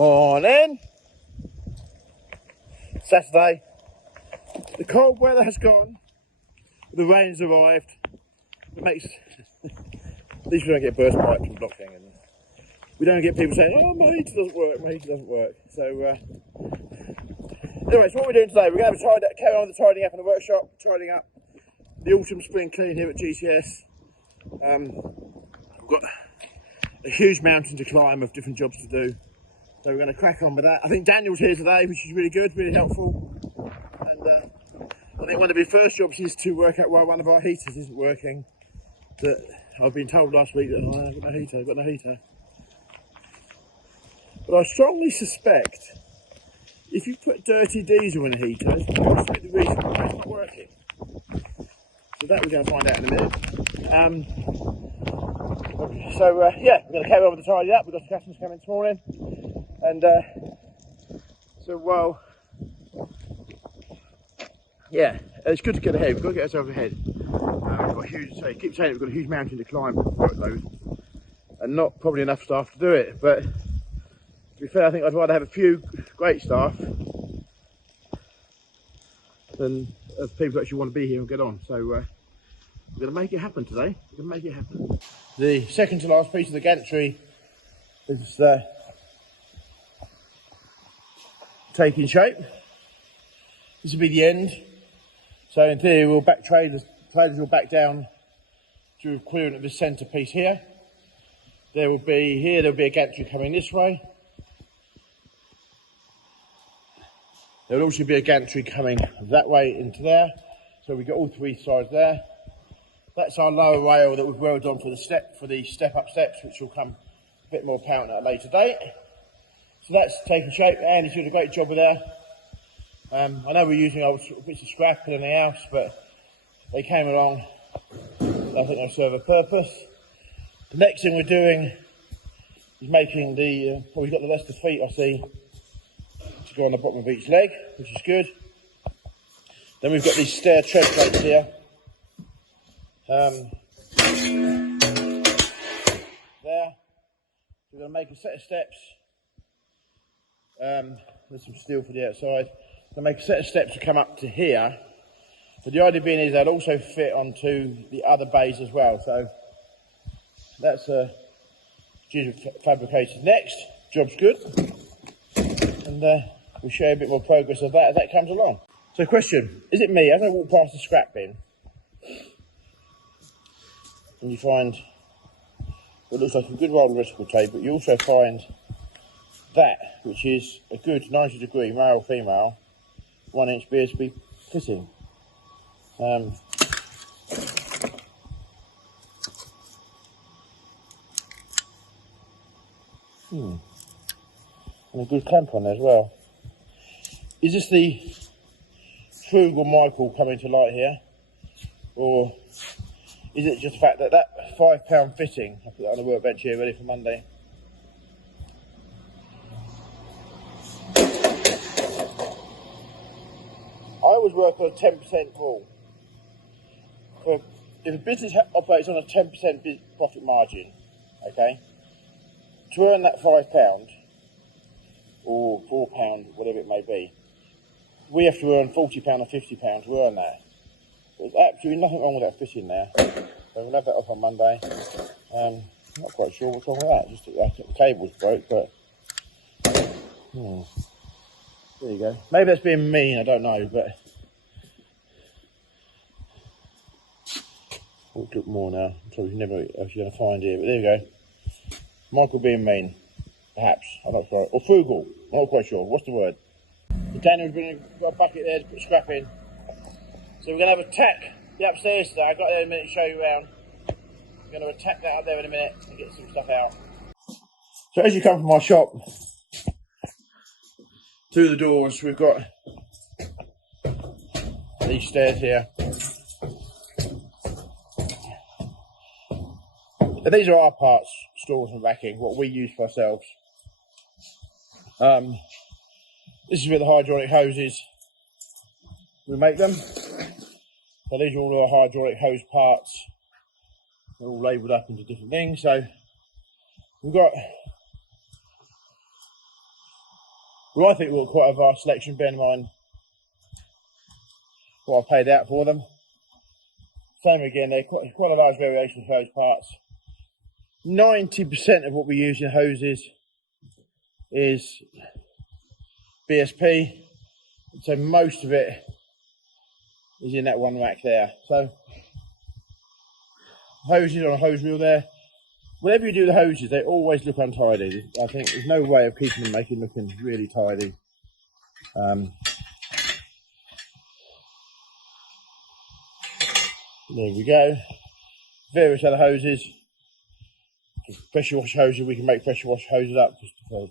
Morning. Saturday. The cold weather has gone. The rain's arrived. It makes at least we don't get burst pipes and block hanging. We don't get people saying, "Oh, my heater doesn't work. My heater doesn't work." So anyway, so what we're doing today, we're going to carry on the tidying up in the workshop, tidying up the autumn spring clean here at GCS. We've got a huge mountain to climb of different jobs to do. So we're going to crack on with that. I think Daniel's here today, which is really good, really helpful. And I think one of his first jobs is to work out why one of our heaters isn't working. That I've been told last week that I've got no heater. But I strongly suspect if you put dirty diesel in a heater, it's possibly the reason why it's not working. So that we're going to find out in a minute. Yeah, we're going to carry on with the tidy up. We've got some customers coming this morning. And yeah, it's good to get ahead. We've got to get ourselves ahead. We've got a huge, so I keep saying we've got a huge mountain to climb workload, and not probably enough staff to do it. But to be fair, I think I'd rather have a few great staff than of people who actually want to be here and get on. So we're going to make it happen today. We're going to make it happen. The second to last piece of the gantry is taking shape. This will be the end. So in theory, we'll back trailers will back down to clearing of the centre piece here. There'll be a gantry coming this way. There'll also be a gantry coming that way into there. So we've got all three sides there. That's our lower rail that we've welded on for the step up steps, which will come a bit more apparent at a later date. So that's taking shape, and he's doing a great job with there. I know we're using old bits of scrap in the house, but they came along. I think they serve a purpose. The next thing we're doing is making we've got the rest of the feet, I see, to go on the bottom of each leg, which is good. Then we've got these stair tread plates here. There. We're going to make a set of steps. There's some steel for the outside. We'll make a set of steps to come up to here. But the idea being is they'll also fit onto the other bays as well. So that's GCS Fabrication next. Job's good. And we'll show you a bit more progress of that as that comes along. So question, is it me? As I walk past the scrap bin, and you find what looks like a good roll of electrical tape, but you also find that, which is a good 90-degree male female 1-inch BSB fitting. And a good clamp on there as well. Is this the frugal Michael coming to light here, or is it just the fact that that £5 fitting, I put that on the workbench here ready for Monday. I always work on a 10% rule. If a business operates on a 10% profit margin, okay, to earn that £5 or £4, whatever it may be, we have to earn £40 or £50 to earn that. There's absolutely nothing wrong with that fitting there. So we'll have that off on Monday. I'm not quite sure what's wrong with that. Just the cable's broke, but there you go. Maybe that's being mean, I don't know, but we'll look more now. I'm probably never actually going to find it, but there you go. Michael being mean, perhaps. I'm not sure. Or frugal. I'm not quite sure. What's the word? So Daniel's got a bucket there to put scrap in. So we're going to have attack the upstairs today. I've got there in a minute to show you around. We're going to attack that up there in a minute and get some stuff out. So as you come from my shop to the doors, we've got these stairs here. And these are our parts, stores and racking, what we use for ourselves. This is where the hydraulic hoses, we make them. So these are all our hydraulic hose parts. They're all labelled up into different things. So we've got Well, I think we've got quite a vast selection, bear in mind what I paid out for them. Same again, they're quite a large variation of hose parts. 90% of what we use in hoses is BSP, so most of it is in that one rack there. So hoses on a hose reel there. Whenever you do the hoses, they always look untidy. I think there's no way of keeping them looking really tidy. There we go. Various other hoses. Pressure wash hoses, we can make pressure wash hoses up for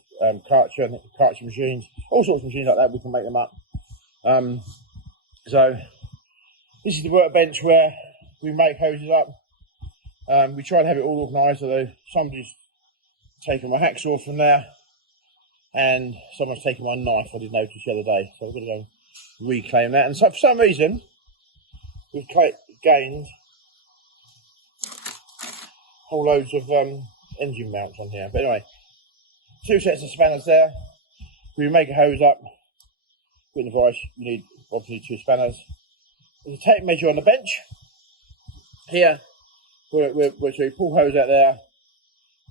Karcher machines, all sorts of machines like that, we can make them up. So this is the workbench where we make hoses up. We try to have it all organised, although somebody's taken my hacksaw from there and someone's taken my knife, I did notice the other day, so I'm going to go reclaim that. And so for some reason we've gained whole loads of engine mounts on here. But anyway, 2 sets of spanners there. We make a hose up, put in the vise, you need obviously 2 spanners. There's a tape measure on the bench. Here, so we pull hose out there,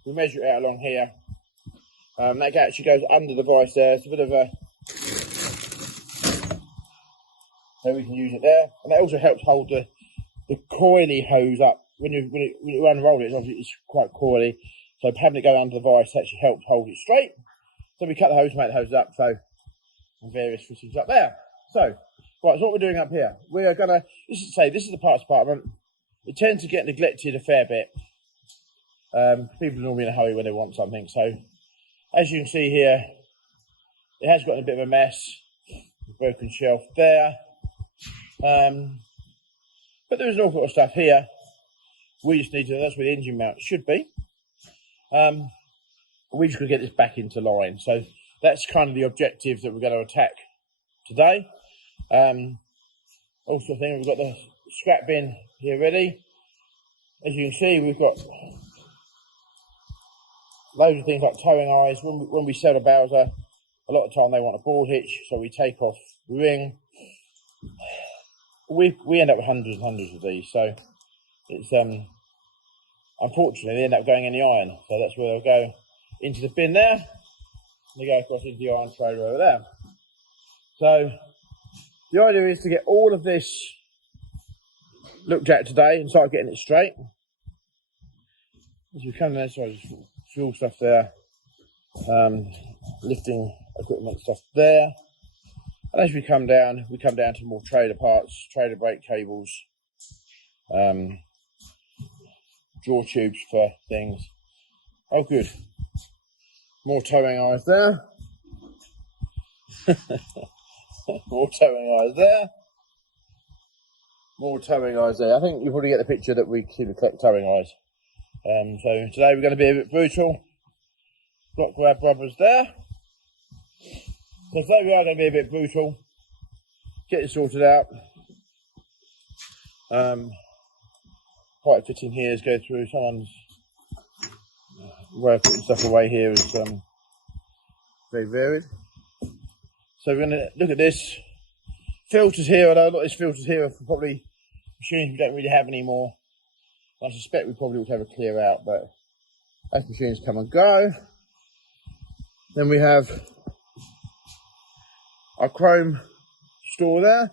we measure it out along here. That actually goes under the vise there. It's a bit of a, so we can use it there. And that also helps hold the coily hose up. When you unroll it, obviously it's quite coily. So having it go under the vise actually helps hold it straight. So we cut the hose, make the hose up, so, and various fittings up there. So, right, so what we're doing up here, we are going to, this is the parts department. It tends to get neglected a fair bit. People are normally in a hurry when they want something. So, as you can see here, it has gotten a bit of a mess. Broken shelf there. But there's an awful lot of stuff here. We just need to, that's where the engine mount should be. We just got to get this back into line. So that's kind of the objective that we're going to attack today. Also, I think we've got the scrap bin here ready. As you can see, we've got loads of things like towing eyes. When we sell a Bowser, a lot of time they want a board hitch, so we take off the ring. We end up with hundreds and hundreds of these, so it's unfortunately they end up going in the iron, so that's where they'll go into the bin there. They go across into the iron trailer over there. So the idea is to get all of this looked at today and start getting it straight. As we come there, so just fuel stuff there, lifting equipment stuff there. And as we come down to more trailer parts, trailer brake cables, draw tubes for things. Oh, good. More towing eyes there. More towing eyes there. More towing eyes there. I think you probably get the picture that we keep collect towing eyes. So today we're going to be a bit brutal. Block grab rubbers there. So today we are going to be a bit brutal. Get it sorted out. Pipe fitting here is go through. Someone's way of putting stuff away here is very varied. So we're going to look at this. Filters here, although a lot of these filters here are probably machines we don't really have anymore. I suspect we probably ought to have a clear out, but as machines come and go. Then we have our chrome store there.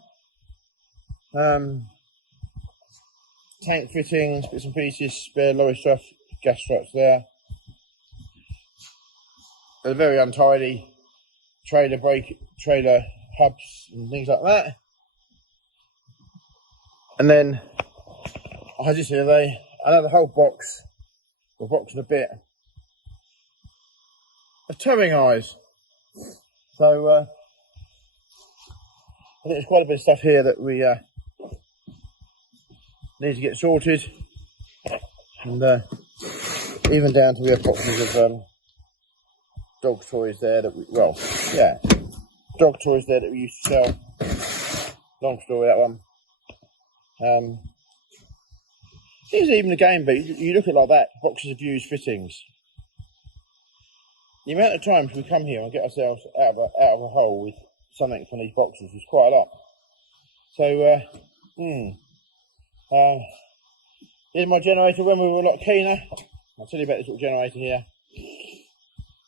Tank fittings, bits and pieces, spare lorry stuff, gas struts there. A very untidy trailer hubs and things like that. And then I just see another whole box, or box and a bit, of towing eyes. So I think there's quite a bit of stuff here that we need to get sorted, and even down to we have boxes of dog toys there that dog toys there that we used to sell. Long story, that one. It isn't even a game, but you look at it like that, boxes of used fittings. the amount of times we come here and get ourselves out of a hole with something from these boxes is quite a lot. So, here's my generator when we were a lot keener. I'll tell you about this little generator here.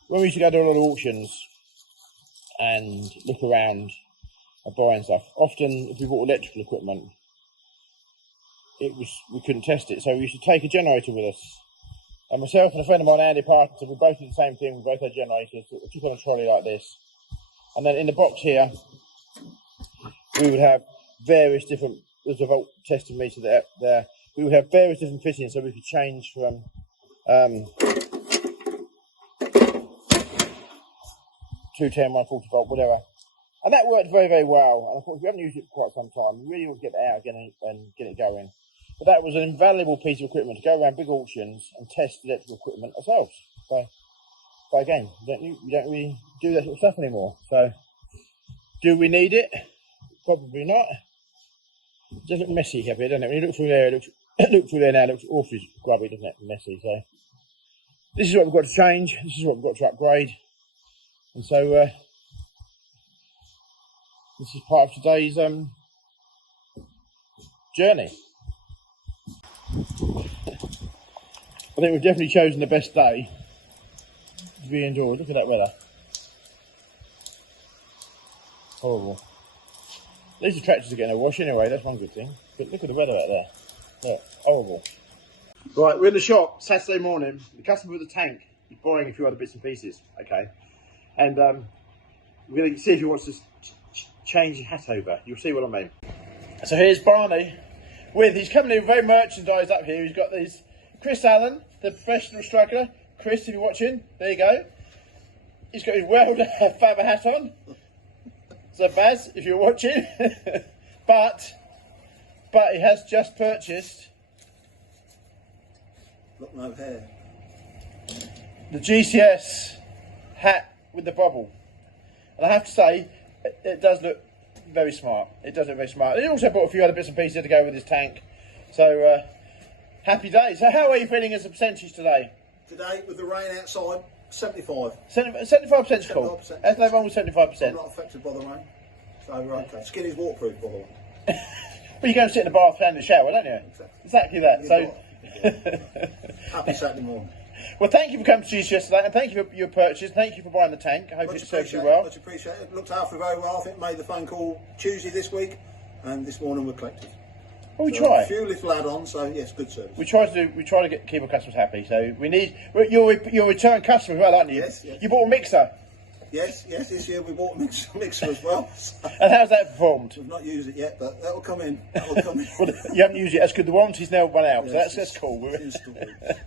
When we used to go to a lot of auctions and look around and buying stuff, often if we bought electrical equipment, we couldn't test it. So we used to take a generator with us. And myself and a friend of mine, Andy Parkinson, we both did the same thing. We both had generators. We took on a trolley like this. And then in the box here, we would have various different, there's a volt testing meter there. We would have various different fittings so we could change from 210, 140 volt, whatever. And that worked very, very well. And of course, we haven't used it for quite some time. We really ought to get it out again and get it going. But that was an invaluable piece of equipment to go around big auctions and test electrical equipment ourselves. But again, you don't really do that sort of stuff anymore. So, do we need it? Probably not. It does look messy up here, doesn't it? When you look through there, look through there now, it looks awfully grubby, doesn't it? Messy. So, this is what we've got to change. This is what we've got to upgrade. And so, this is part of today's journey. I think we've definitely chosen the best day to be indoors. Look at that weather. Horrible. At least the tractors are getting a wash anyway, that's one good thing. But look at the weather out there. Yeah, horrible. Right, we're in the shop Saturday morning. The customer with the tank is buying a few other bits and pieces, okay? And we're going to see if he wants to change his hat over. You'll see what I mean. So here's Barney he's coming in very merchandised up here. He's got these, Chris Allen, the professional struggler. Chris, if you're watching, there you go. He's got his welder Faber hat on. So Baz, if you're watching, but he has just purchased. Look, no hair. The GCS hat with the bobble, and I have to say, it does look very smart. It does look very smart. He also bought a few other bits and pieces to go with his tank. So happy days. So how are you feeling as a percentage today? Today, with the rain outside, 75. 75% is cool. That's no wrong with 75%. I'm not affected by the rain. So we're okay. Skin is waterproof, by the way. But you go and sit in the bath and the shower, don't you? Exactly that. So happy Saturday morning. Well, thank you for coming to GCS today, and thank you for your purchase. Thank you for buying the tank. I hope it serves you well. Much appreciated. Looked after very well. I think made the phone call Tuesday this week, and this morning we're collected. Well, we try. A few little add-ons, so yes, good service. We try to keep our customers happy. So we need your return customer as well, aren't you? Yes, yes. You bought a mixer. Yes. This year we bought a mixer as well. So. And how's that performed? We've not used it yet, but that'll come in. Well, you haven't used it. That's good. The warranty's now run out, yes, so that's cool. Installed.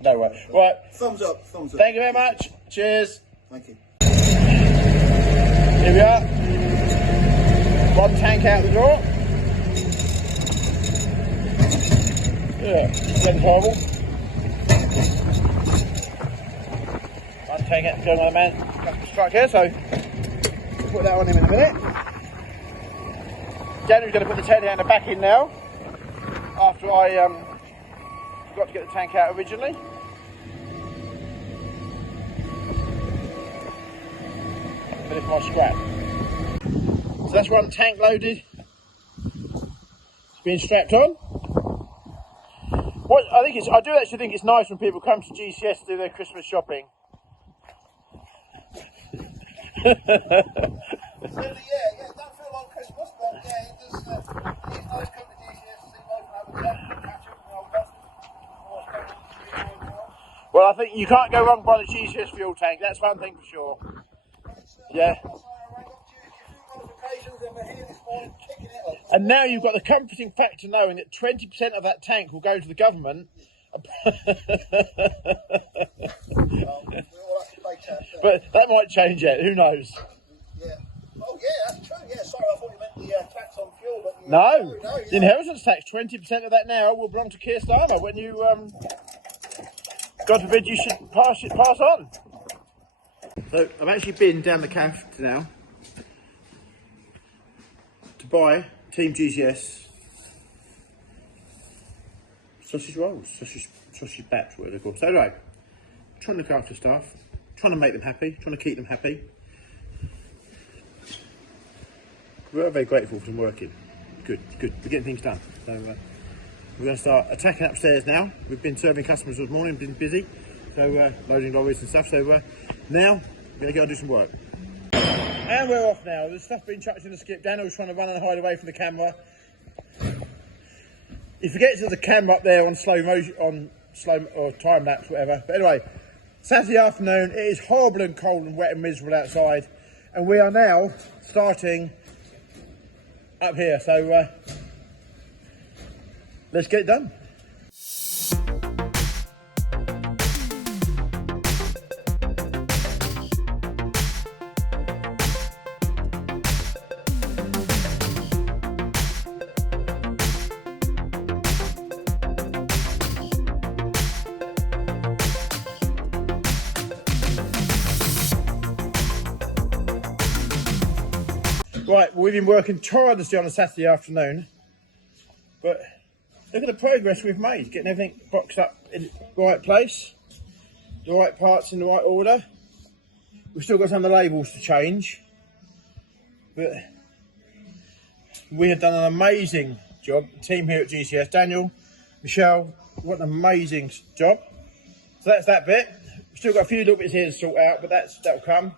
No way. Right. Thumbs up. Thumbs up. Thank you very much. Cheers. Thank you. Here we are. One tank out the door. Yeah, that's horrible. One tank out to go, my man. Customer strike here, so we'll put that on him in a minute. January's going to put the telehandler the back in now. After I forgot to get the tank out originally. But it's my scrap. So that's one tank loaded. It's being strapped on. What I do actually think it's nice when people come to GCS to do their Christmas shopping. Yeah, it don't feel like Christmas, but yeah, it does. It's nice coming to GCS to see both and have a catch up with old customers. Well, I think you can't go wrong by the GCS fuel tank. That's one thing for sure. Yeah. And now you've got the comforting factor knowing that 20% of that tank will go to the government. But that might change it, who knows? Yeah. Oh yeah, that's true, yeah. Sorry, I thought you meant the tax on fuel. But No, the inheritance tax, 20% of that now will belong to Keir Starmer when you, God forbid you should pass on. So I've actually been down the cafe now to buy Team GCS sausage rolls, sausage bats, whatever they're called. So anyway, trying to look after staff, trying to make them happy, trying to keep them happy. We're very grateful for them working. Good, good, we're getting things done. So we're going to start attacking upstairs now. We've been serving customers this morning, been busy, so loading lorries and stuff. So now we're going to go and do some work. And we're off now. There's stuff being chucked in the skip. Daniel's trying to run and hide away from the camera. He forgets there's a camera up there on slow motion, on slow or time lapse, whatever. But anyway, Saturday afternoon. It is horrible and cold and wet and miserable outside, and we are now starting up here. So let's get it done. Right, we've been working tirelessly on a Saturday afternoon, but look at the progress we've made, getting everything boxed up in the right place, the right parts in the right order. We've still got some of the labels to change, but we have done an amazing job. The team here at GCS, Daniel, Michelle, what an amazing job. So that's that bit. We've still got a few little bits here to sort out, but that'll come.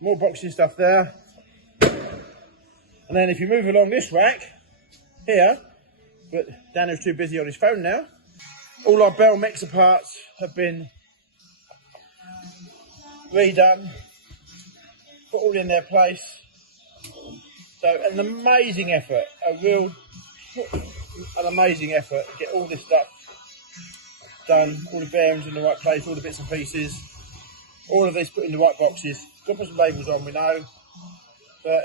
More boxing stuff there. And then if you move along this rack here, but Daniel's too busy on his phone now. All our bell mixer parts have been redone, put all in their place. So an amazing effort, an amazing effort to get all this stuff done, all the bearings in the right place, all the bits and pieces, all of this put in the right boxes. Got to put some labels on, we know, but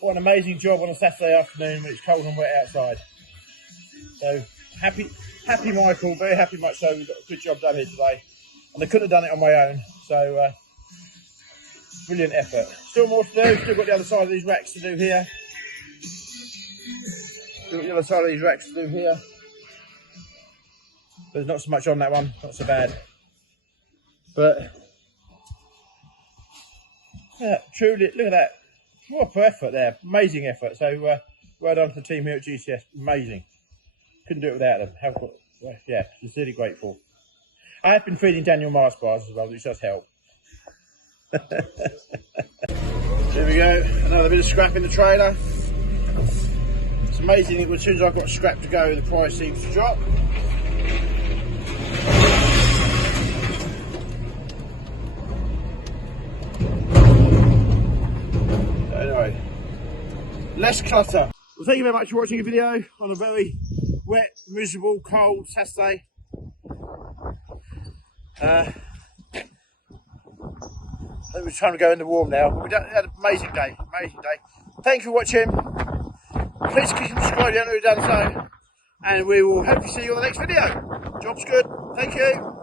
what an amazing job on a Saturday afternoon when it's cold and wet outside. So happy Michael, very happy much so. We've got a good job done here today. And I couldn't have done it on my own. So brilliant effort. Still more to do, still got the other side of these racks to do here. Still got the other side of these racks to do here. There's not so much on that one, not so bad. But yeah, truly, look at that. What effort there, amazing effort. So well done to the team here at GCS, amazing. Couldn't do it without them. Yeah, sincerely grateful. I have been feeding Daniel Mars bars as well, which does help. There we go, another bit of scrap in the trailer. It's amazing, as soon as I've got scrap to go, the price seems to drop. Less clutter. Well, thank you very much for watching the video on a very wet, miserable, cold Saturday. I think we're trying to go in the warm now. But we had an amazing day, amazing day. Thank you for watching. Please click and subscribe if you haven't already done so. And we will hopefully see you on the next video. Job's good. Thank you.